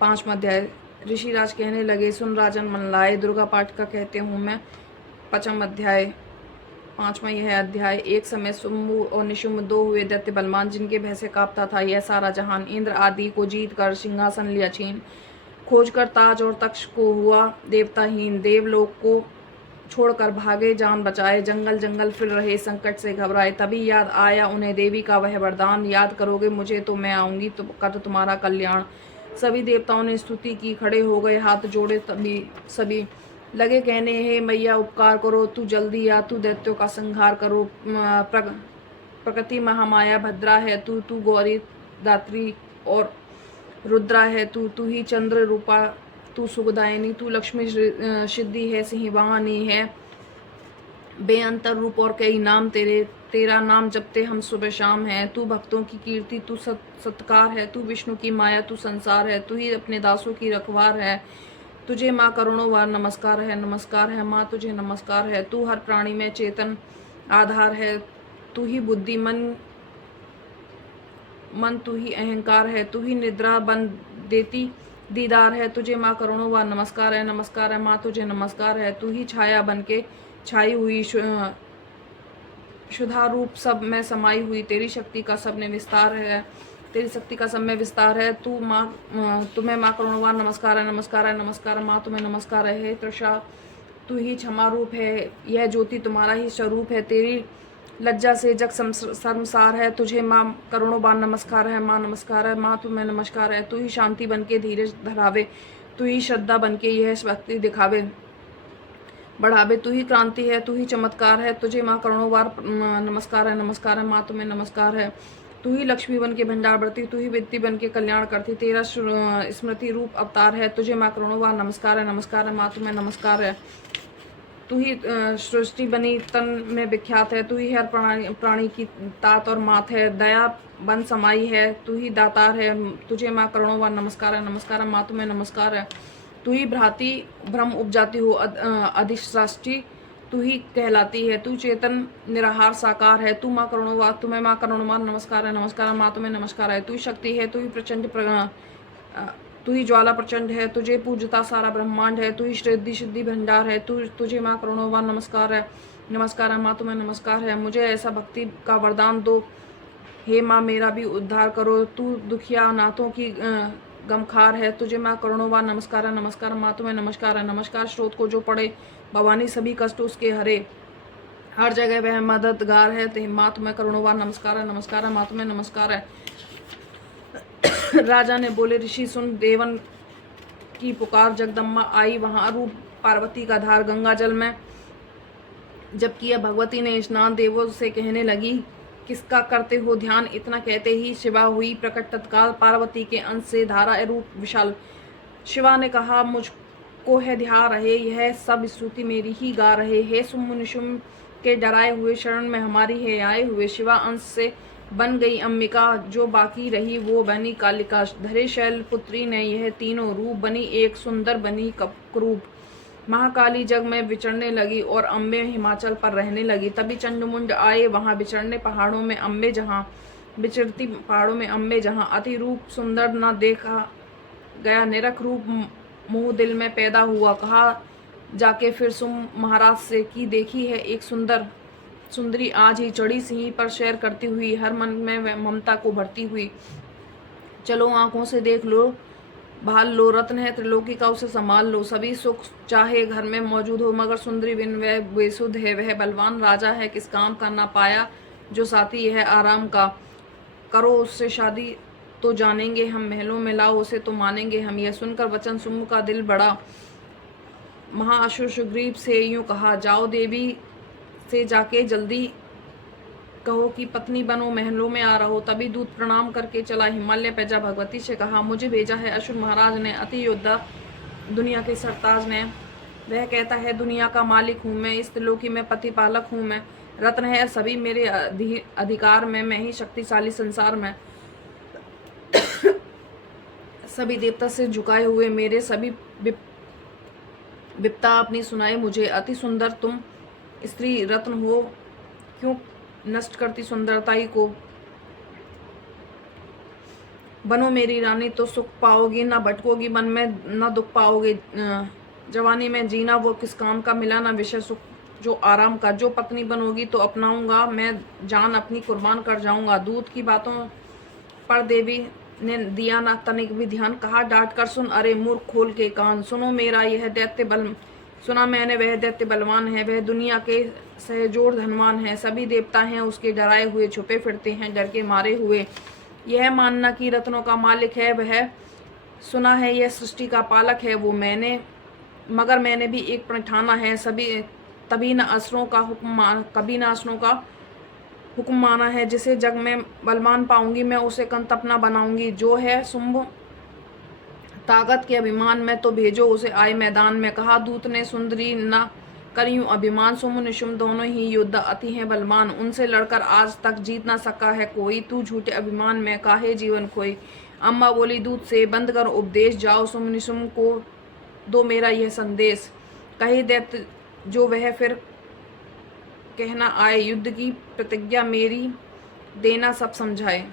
5वां अध्याय। ऋषिराज कहने लगे, सुन राजन मन लाए, दुर्गा पाठ का कहते हूँ मैं। 5वां अध्याय। 5वां यह अध्याय। एक समय शुंभु और निशुंभ दो हुए दैत्य बलवान, जिनके भय से कांपता था यह सारा जहान। इंद्र आदि को जीत कर सिंहासन लिया छीन, खोज कर ताज और तख्त को हुआ देवताहीन। देवलोक को छोड़कर भागे, जान बचाए, जंगल जंगल फिर रहे, संकट से घबराए। तभी याद आया उन्हें देवी का वह वरदान, याद करोगे मुझे तो मैं आऊंगी तो कर तुम्हारा कल्याण। सभी देवताओं ने स्तुति की, खड़े हो गए, हाथ जोड़े। तभी सभी लगे कहने, हे मैया उपकार करो, तू जल्दी आ, तू दैत्यों का संहार करो। प्रकृति महामाया भद्रा है तू, तू गौरी दात्री और रुद्रा है तू, तू ही चंद्र रूपा, तू सुखदायिनी, तू लक्ष्मी सिद्धि है, सिंहवाहिनी है, बेअंतर रूप और कई नाम तेरे। तेरा नाम जपते हम सुबह शाम है। तू भक्तों की कीर्ति, तू सत्कार है, तू विष्णु की माया, तू संसार है, तू ही अपने दासों की रखवार है। तुझे माँ करोड़ों बार नमस्कार है, नमस्कार है माँ, तुझे नमस्कार है। तू हर प्राणी में चेतन आधार है, तू ही बुद्धि मन तू ही अहंकार है, तू ही निद्रा बन देती दीदार है। तुझे माँ करोड़ों बार नमस्कार है माँ, तुझे नमस्कार है। तू ही छाया बन के छाई हुई, शुद्धा रूप सब में समाई हुई, तेरी शक्ति का सब में विस्तार है, तेरी शक्ति का सब में विस्तार है। तू माँ, तुम्हें माँ करोड़ों बार नमस्कार है, नमस्कार है, नमस्कार है माँ, तुम्हें नमस्कार है। हे तृषा, तू ही क्षमा रूप है, यह ज्योति तुम्हारा ही स्वरूप है, तेरी लज्जा से जग संसार है। तुझे माँ करोड़ों बार नमस्कार है माँ, नमस्कार है माँ, तुम्हें नमस्कार है। तू ही शांति बन के धीरज धरावे, तू ही श्रद्धा बन के यह भक्ति दिखावे बढ़ावे। तू ही क्रांति है, तू ही चमत्कार है, तुझे माँ करोड़ों बार नमस्कार है माँ, तुम्हें नमस्कार है। तू ही लक्ष्मी बन के भंडार बढ़ती, तू ही विद्ति बन के कल्याण करती, तेरा स्मृति रूप अवतार है। तुझे माँ करोड़ों बार नमस्कार है माँ, तुम्हें नमस्कार है। तू ही सृष्टि बनी तन में विख्यात है, तू ही हर प्राणी की तात और मात है, दया बन समाई है, तू ही दातार है। तुझे माँ करोड़ों बार नमस्कार है माँ, तुम्हें नमस्कार है। तू ही भ्रांति भ्रम उपजाती हो अधिष्ठात्री, तू ही कहलाती है, तू चेतन निराहार साकार है। तू माँ करोड़ों बार, तुम्हें माँ करोड़ों बार नमस्कार है माँ, तुम्हें नमस्कार है। तू ही शक्ति है, तू ही प्रचंड तू ही ज्वाला प्रचंड है, तुझे पूजता सारा ब्रह्मांड है, तू ही सिद्धि सिद्धि भंडार है। तुझे माँ करोड़ों बार नमस्कार है माँ, तुम्हें नमस्कार है। मुझे ऐसा भक्ति का वरदान दो, हे माँ मेरा भी उद्धार करो। तू दुखिया अनाथों की गमखार है, तुझे माँ करोड़ों बार नमस्कार है माँ, तुम्हें नमस्कार है। नमस्कार स्रोत को जो पड़े भवानी, सभी कष्ट उसके हरे, हर जगह वह मददगार है। माँ तुम्हें करोड़ों बार नमस्कार है माँ, तुम्हें नमस्कार है। राजा ने बोले, ऋषि सुन, देवन की पुकार। जगदम्बा आई वहां, रूप पार्वती का धार गंगा जल में जब किया भगवती ने स्नान। देवों से कहने लगी, किसका करते हो ध्यान। इतना कहते ही शिवा हुई प्रकट तत्काल, पार्वती के अंश से धारा रूप विशाल। शिवा ने कहा, मुझको है ध्यान रहे, यह सब स्तुति मेरी ही गा रहे। हे शुंभ निशुंभ के डराए हुए, शरण में हमारी है आए हुए। शिवा अंश से बन गई अंबिका, जो बाकी रही वो बनी कालिका। धरे शैल पुत्री ने यह तीनों रूप, बनी एक सुंदर बनी करूप। महाकाली जग में विचरने लगी और अम्बे हिमाचल पर रहने लगी। तभी चंडमुंड आए वहां विचरने, पहाड़ों में अम्बे जहाँ विचरती, पहाड़ों में अम्बे जहाँ। अति रूप सुंदर न देखा गया, निरख रूप मोह दिल में पैदा हुआ। कहा जाके फिर सुम महाराज से कि देखी है एक सुंदरी आज ही चढ़ी सिंह पर सैर करती हुई, हर मन में ममता को भरती हुई। चलो आंखों से देख लो, भाल लो, रत्न है त्रिलोकी का, उसे संभाल लो। सभी सुख चाहे घर में मौजूद हो, मगर सुंदरी बिन वह बेसुध है। वह बलवान राजा है, किस काम का ना पाया जो साथी है आराम का। करो उससे शादी तो जानेंगे हम, महलों में लाओ उसे तो मानेंगे हम। यह सुनकर वचन शुंभ का दिल बड़ा। महाअसुर सुग्रीव से यूं कहा, जाओ देवी से जाके जल्दी कहो कि पत्नी बनो, महलों में आ रहो। तभी दूत प्रणाम करके चला हिमालय पे जा भगवती से कहा, मुझे भेजा है असुर महाराज ने, अति योद्धा दुनिया के सरताज ने। वह कहता है, दुनिया का मालिक हूँ मैं, इस त्रिलोकी में पति पालक हूँ मैं। रत्न है सभी मेरे अधिकार में, मैं ही शक्तिशाली संसार में। सभी देवता से झुकाए हुए मेरे, सभी विपता अपनी सुनाए मुझे। अति सुंदर तुम स्त्री रत्न हो, क्यों नष्ट करती सुंदरताई को। बनो मेरी रानी तो सुख पाओगी, ना भटकोगी मन में ना दुख पाओगे। जवानी में जीना वो किस काम का, मिला ना विषय सुख जो आराम का। जो पत्नी बनोगी तो अपनाऊंगा मैं, जान अपनी कुर्बान कर जाऊंगा। दूध की बातों पर देवी ने दिया ना तनिक भी ध्यान, कहा डांट कर सुन अरे मूर्ख खोल के कान। सुनो मेरा यह दैत्य बल, सुना मैंने वह दैत्य बलवान है, वह दुनिया के सहजोड़ धनवान है। सभी देवता हैं उसके डराए हुए, छुपे फिरते हैं डर के मारे हुए। यह मानना कि रत्नों का मालिक है वह, सुना है यह सृष्टि का पालक है वो। मैंने मगर मैंने भी एक प्रण ठाना है, सभी तभी न असुरों का हुक्म कभी न असुरों का हुक्म माना है। जिसे जग में बलवान पाऊंगी मैं उसे कंत अपना बनाऊंगी। जो है शुंभ ताकत के अभिमान में तो भेजो उसे आए मैदान में। कहा दूत ने सुंदरी न करियूं अभिमान, सुम निशुम दोनों ही योद्धा अति हैं बलवान। उनसे लड़कर आज तक जीत न सका है कोई, तू झूठे अभिमान में काहे जीवन खोई। अम्बा बोली दूत से बंद कर उपदेश, जाओ सुम निशुम को दो मेरा यह संदेश। कही दैत्य जो वह फिर कहना आए, युद्ध की प्रतिज्ञा मेरी देना सब समझाए।